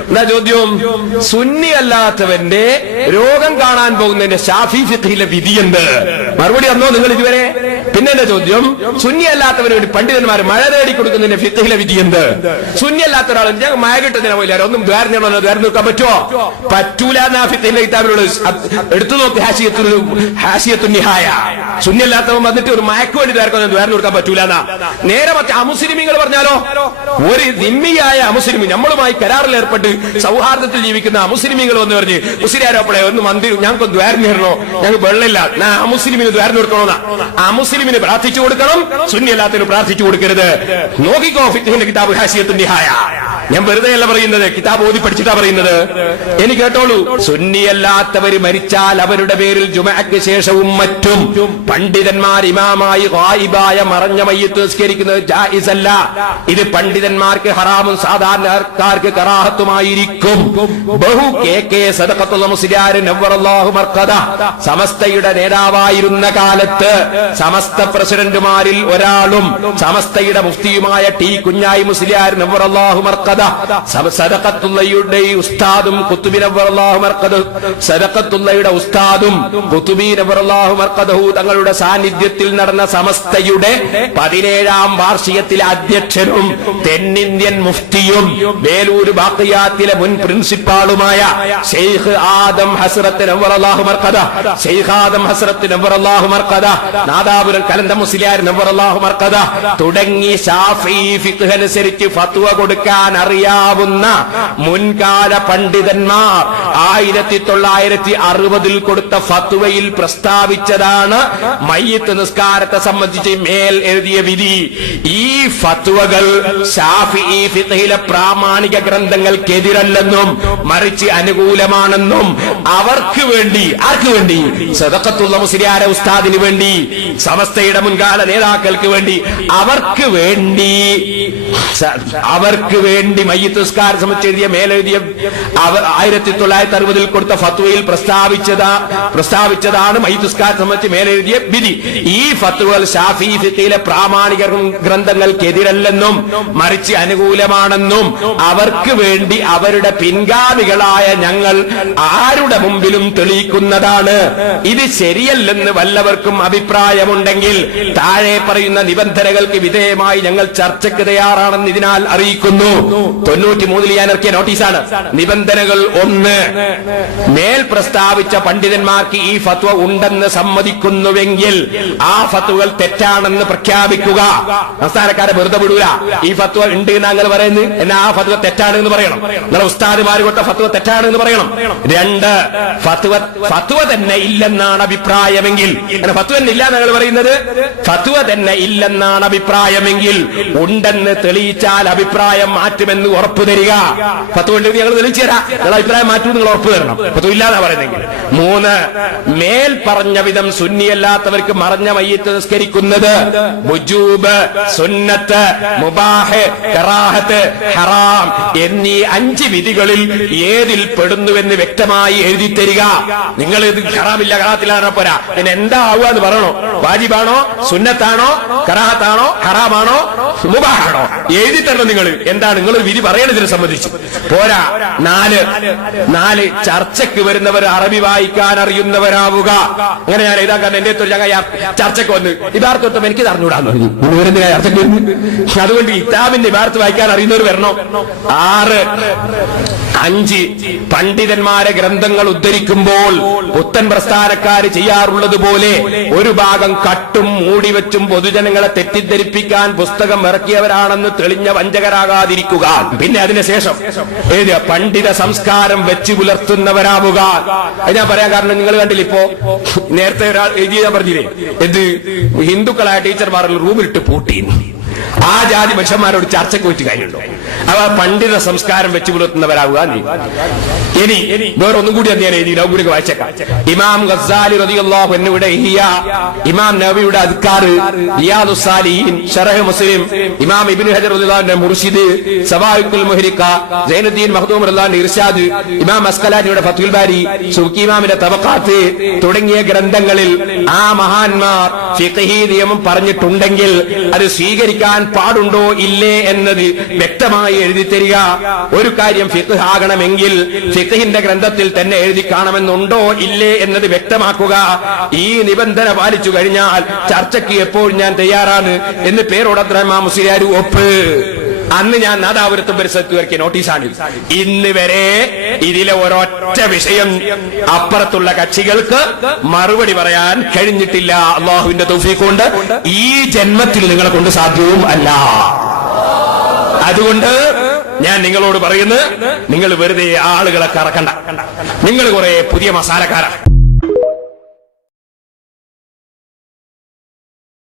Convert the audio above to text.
എന്താ ചോദ്യം? സുന്നി അല്ലാത്തവന്റെ രോഗം കാണാൻ പോകുന്നതിന്റെ ഷാഫി ഫിഖിലെ വിധി എന്ത്? മറുപടി വന്നോ നിങ്ങൾ ഇതുവരെ? പിന്നെ എന്റെ ചോദ്യം? സുന്നി അല്ലാത്തവന് പണ്ഡിതന്മാർ മഴ തേടി കൊടുക്കുന്നതിന്റെ ഫിഖിലെ വിധി എന്ത്? സുന്നി അല്ലാത്ത ഒരാൾ ഞങ്ങൾ മഴ കിട്ടുന്നതിനെ പോയില്ല? ഒന്നും ദ്വാരഞ്ഞോ ദ്വാരം നോക്കാൻ പറ്റുമോ പറ്റൂല എന്നാ ഫിഖിലെ കിതാബിലുള്ള എടുത്തു നോക്കി ഹാഷിയത്തു ഹാഷിയത്തു നിഹായ. സുന്നി അല്ലാത്തവൻ വന്നിട്ട് ഒരു മയക്കു വേണ്ടി ദ്വാരം ദ്വാരം കൊടുക്കാൻ പറ്റൂല എന്നാ. നേരെ മറ്റേ അമുസ്ലിമിങ്ങൾ പറഞ്ഞാലോ? ഒരു ദിമ്മിയായ അമുസ്ലിമി നമ്മളുമായി കരാറിൽ ഏർപ്പെട്ട് സൗഹാർദ്ദത്തിൽ ജീവിക്കുന്ന അമുസ്ലിമികൾ വന്ന് പറഞ്ഞ് മുസ്ലിയാരോപ്പളെ ഒന്ന് മന്ദിരം ഞങ്ങൾക്ക് ദ്വാരം നേരണോ ഞങ്ങൾക്ക് വെള്ളമില്ല. ഞാൻ അമുസ്ലിമിന് ദ്വാരം കൊടുക്കണോന്നാ? അമുസ്ലിമിന് പ്രാർത്ഥിച്ചു കൊടുക്കണം. സുന്നി അല്ലാത്തതിന് പ്രാർത്ഥിച്ചു കൊടുക്കരുത്. നോക്കിക്കോ ഫിഖിന്റെ കിതാബ് ഹാസിയത്തിന്റെ നിഹായ. ഞാൻ വെറുതെ അല്ല പറയുന്നത്. കിതാബ് ഓതി പഠിച്ചിട്ടാ പറയുന്നത്. എനിക്ക് കേട്ടോളൂ. സുന്നിയല്ലാത്തവര് മരിച്ചാൽ അവരുടെ പേരിൽ ജുമാക്ക് ശേഷവും മറ്റും. പണ്ഡിതന്മാർ ഇമാമായി വായിബായ മറഞ്ഞ മയ്യത്ത് നിസ്കരിക്കുന്നത് ജായിസല്ല. ഇത് പണ്ഡിതന്മാർക്ക് ഹറാമും സാധാരണക്കാർക്ക് കറാഹത്തുമായിരിക്കും. ബഹു കെ കെ സദക്കത്തുള്ള സമസ്തയുടെ നേതാവായിരുന്ന കാലത്ത് സമസ്ത പ്രസിഡന്റുമാരിൽ ഒരാളും സമസ്തയുടെ മുഫ്തിയുമായ ടി കുഞ്ഞായി മുസ്ലിയാർ നവറല്ലാഹു മർക്കദ സമ- സദഖത്തുള്ളയുടെ ഉസ്താദും കുത്തുബി നവ്വറല്ലാഹു മർക്കദ. സദഖത്തുള്ളയുടെ ഉസ്താദും കുത്തുബി നവ്വറല്ലാഹു മർക്കദഹു തങ്ങളുടെ സാന്നിധ്യത്തിൽ നടന്ന സമസ്തയുടെ പതിനേഴാം വാർഷികത്തിലെ അധ്യക്ഷനും തെന്നിന്ത്യൻ മുഫ്തിയും വേലൂർ ബാക്കിയാത്തിലെ മുൻ പ്രിൻസിപ്പാളുമായ ഷെയ്ഖ് ആദം ഹസ്രത്ത് നവറല്ലാഹു മർഖദ ഷെയ്ഖ് ആദം ഹസ്രത്ത് നവറല്ലാഹു മർഖദ നാദാപുരം കലന്ത മുസ്ലിയാർ നവറല്ലാഹു മർഖദ തുടങ്ങി ഷാഫി ഫിഖ് അനുസരിച്ച് ഫത്വ കൊടുക്കാൻ അറിയാവുന്ന മുൻകാല പണ്ഡിതന്മാർ ആയിരത്തി തൊള്ളായിരത്തി അറുപതിൽ കൊടുത്ത ഫത്വയിൽ പ്രസ്താവിച്ചതാണ് മയ്യത്ത് നിസ്കാരത്തെ സംബന്ധിച്ച് മേൽ എഴുതിയ വിധി. ഈ ഫത്വകൾ പ്രാമാണിക ഗ്രന്ഥങ്ങൾക്കെതിരല്ലെന്നും മറിച്ച് അനുകൂലമാണെന്നും അവർക്ക് വേണ്ടി ആർക്ക് വേണ്ടി? സദക്കത്തുള്ള മുസ്ലിയാര ഉസ്താദിന് വേണ്ടി സമസ്തയുടെ മുൻകാല നേതാക്കൾക്ക് വേണ്ടി അവർക്ക് വേണ്ടി അവർക്ക് വേണ്ടി മയ്യത്ത് നിസ്കാരം സംബന്ധിച്ചെഴുതിയ മേലെഴുതിയ ആയിരത്തി തൊള്ളായിരത്തി അറുപതിൽ കൊടുത്ത ഫത്വയിൽ പ്രസ്താവിച്ചതാ പ്രസ്താവിച്ചതാണ് മയ്യത്തുസ്കാർ സംബന്ധിച്ച് മേലെഴുതിയ വിധി. ഈ ഫത്വകൾ ഷാഫി ഫിഖയിലെ പ്രാമാണിക ഗ്രന്ഥങ്ങൾക്കെതിരല്ലെന്നും മറിച്ച് അനുകൂലമാണെന്നും അവർക്ക് വേണ്ടി അവരുടെ പിൻഗാമികളായ ഞങ്ങൾ ആരുടെ മുമ്പിലും തെളിയിക്കുന്നതാണ്. ഇത് ശരിയല്ലെന്ന് വല്ലവർക്കും അഭിപ്രായമുണ്ടെങ്കിൽ താഴെ പറയുന്ന നിബന്ധനകൾക്ക് വിധേയമായി ഞങ്ങൾ ചർച്ചയ്ക്ക് തയ്യാറാണെന്ന് ഇതിനാൽ അറിയിക്കുന്നു. തൊണ്ണൂറ്റി മൂന്നിൽ ഞാൻ ഇറക്കിയ നോട്ടീസാണ്. നിബന്ധനകൾ ഒന്ന്. മേൽ പ്രസ്താവിച്ച പണ്ഡിതന്മാർക്ക് ഈ ഫത്വ ഉണ്ടെന്ന് സമ്മതിക്കുന്നുവെങ്കിൽ ആ ഫത്വകൾ തെറ്റാണെന്ന് പ്രഖ്യാപിക്കുക. സംസ്ഥാനക്കാരെ വെറുതെ വിടൂല. ഈ ഫത്വ ഉണ്ട് എന്ന് അങ്ങനെ പറയുന്നത്? എന്നാ ആ ഫത്വ തെറ്റാണ് എന്ന് പറയണം. നിങ്ങളെ ഉസ്താദുമാർ കൊടുത്ത ഫത്വ തെറ്റാണ് എന്ന് പറയണം. രണ്ട് ഫത്വ ഫത്വ തന്നെ ഇല്ലെന്നാണ് അഭിപ്രായമെങ്കിൽ. ഫത്വ ഇല്ല ഞങ്ങൾ പറയുന്നത്? ഫത്വ തന്നെ ഇല്ലെന്നാണ് അഭിപ്രായമെങ്കിൽ ഉണ്ടെന്ന് തെളിയിച്ചാൽ അഭിപ്രായം മാറ്റുമെന്ന് ഉറപ്പു തരിക. പത്ത് ഉണ്ടെങ്കിൽ ഞങ്ങൾ തെളിയിച്ചു തരാം. നിങ്ങൾ അഭിപ്രായം മാറ്റൂ നിങ്ങൾ ഉറപ്പ് തരണം. പത്തു ഇല്ലാതെ പറയുന്നെങ്കിൽ. മൂന്ന് മേൽ പറഞ്ഞ വിധം സുന്നിയല്ലാത്തവർക്ക് മറഞ്ഞ മയ്യത്ത് നിസ്കരിക്കുന്നത് മുജൂബ് സുന്നത്ത് കറാഹത്ത് ഹറാം എന്നീ അഞ്ച് വിധികളിൽ ഏതിൽ പെടുന്നുവെന്ന് വ്യക്തമായി എഴുതി തരിക. നിങ്ങൾ ഇത് ഹറാമില്ല കറാത്തില്ലാതെ പോരാ. പിന്നെ എന്താ ആവുക എന്ന് പറയണോ? വാജിബാണോ? സുന്നത്താണോ? കറാഹത്താണോ? ഹറാമാണോ? മുബാഹാണോ? എഴുതി തരണം നിങ്ങൾ. എന്താണ് നിങ്ങൾ വിധി പറയണതിനെ സംബന്ധിച്ച്. പോരാ. നാല്. നാല്. ചർച്ചയ്ക്ക് വരുന്നവർ അറബി വായിക്കാൻ അറിയുന്നവരാവുക. അങ്ങനെ ഞാൻ എഴുതാൻ കാരണം എന്റെ ഞങ്ങൾ ചർച്ചയ്ക്ക് വന്ന് ഇതാർത്ഥത്വം എനിക്ക് അറിഞ്ഞൂടാന്ന് പറഞ്ഞു. ഇവരെന്തിനാ ചർച്ചയ്ക്ക് വരുന്നു അതുകൊണ്ട് ഇതാമിന്റെ ഇബാർത്ത് വായിക്കാൻ അറിയുന്നവർ വരണോ. ആറ്. അഞ്ച്. പണ്ഡിതന്മാരെ ഗ്രന്ഥങ്ങൾ ഉദ്ധരിക്കുമ്പോൾ പുത്തൻ പ്രസ്ഥാനക്കാർ ചെയ്യാറുള്ളത് പോലെ ഒരു ഭാഗം കട്ടും മൂടിവെച്ചും പൊതുജനങ്ങളെ തെറ്റിദ്ധരിപ്പിക്കാൻ പുസ്തകം ഇറക്കിയവരാണെന്ന് തെളിഞ്ഞ വഞ്ചകരാകാതിരിക്കുക. പിന്നെ അതിനുശേഷം എഴുതിയ പണ്ഡിത സംസ്കാരം വെച്ച് പുലർത്തുന്നവരാവുക. അത് ഞാൻ പറയാൻ കാരണം നിങ്ങൾ കണ്ടില്ല ഇപ്പോ? നേരത്തെ ഒരാൾ എഴുതി ഞാൻ പറഞ്ഞില്ലേ? എന്ത്? ഹിന്ദുക്കളായ ടീച്ചർമാർ റൂമിലിട്ട് പൂട്ടിയിരുന്നു ആ ജാതി മനുഷ്യന്മാരോട് ചർച്ചയ്ക്ക് പോയിട്ട് കാര്യമുണ്ടോ? അവ പണ്ഡിത സംസ്കാരം വെച്ചു നീ. ഇനി വേറെ ഒന്നും കൂടി ഞാൻ എഴുതി കൂടി വായിച്ചേക്കാം. ഇമാം ഗസാലി റതിയല്ലാഹു എന്നിവിടെ ഇമാം നബിയുടെ അദ്കാർ റിയാദുസ്സാലിഹീൻ ഷറഹ് മുസ്ലിം ഇമാം ഇബ്നു ഹജർ റളിയല്ലാഹുവിന്റെ മുർഷിദ് സവായിഖുൽ മുഹരിക്ക സൈനുദ്ദീൻ മഖ്ദൂം റളിയല്ലാഹുവിന്റെ ഇർഷാദ് ഇമാം അസ്കലാനിയുടെ ഫത്ഹുൽ ബാരി സുഖി ഇമാമിന്റെ തബഖാത്ത് തുടങ്ങിയ ഗ്രന്ഥങ്ങളിൽ ആ മഹാന്മാർ ഫിഖഹി നിയമം പറഞ്ഞിട്ടുണ്ടെങ്കിൽ അത് സ്വീകരിക്കാൻ പാടുണ്ടോ ഇല്ലേ എന്നത് വ്യക്തമായി വ്യക്തമായി എഴുതി തരിക. ഒരു കാര്യം ഫിഖ് ആകണമെങ്കിൽ ഫിഖിന്റെ ഗ്രന്ഥത്തിൽ തന്നെ എഴുതി കാണുമെന്നുണ്ടോ ഇല്ലേ എന്നത് വ്യക്തമാക്കുക. ഈ നിബന്ധന പാലിച്ചു കഴിഞ്ഞാൽ ചർച്ചയ്ക്ക് എപ്പോഴും ഞാൻ തയ്യാറാണ് എന്ന് പേരോടത്രമാ മുസ്ലിയാരു ഒപ്പ്. അന്ന് ഞാൻ നാദാപുരത്തും പരിസരത്ത് ഇറക്കിയ നോട്ടീസാണ്. ഇന്ന് വരെ ഇതിലെ ഒരൊറ്റ വിഷയം അപ്പുറത്തുള്ള കക്ഷികൾക്ക് മറുപടി പറയാൻ കഴിഞ്ഞിട്ടില്ല. അള്ളാഹുവിന്റെ തൗഫീഖ് കൊണ്ട് ഈ ജന്മത്തിൽ നിങ്ങളെ കൊണ്ട് സാധ്യവും അല്ല. അതുകൊണ്ട് ഞാൻ നിങ്ങളോട് പറയുന്നത് നിങ്ങൾ വെറുതെ ആളുകളെ കറക്കണ്ട. നിങ്ങൾ കുറെ പുതിയ മസാലക്കാരാണ്.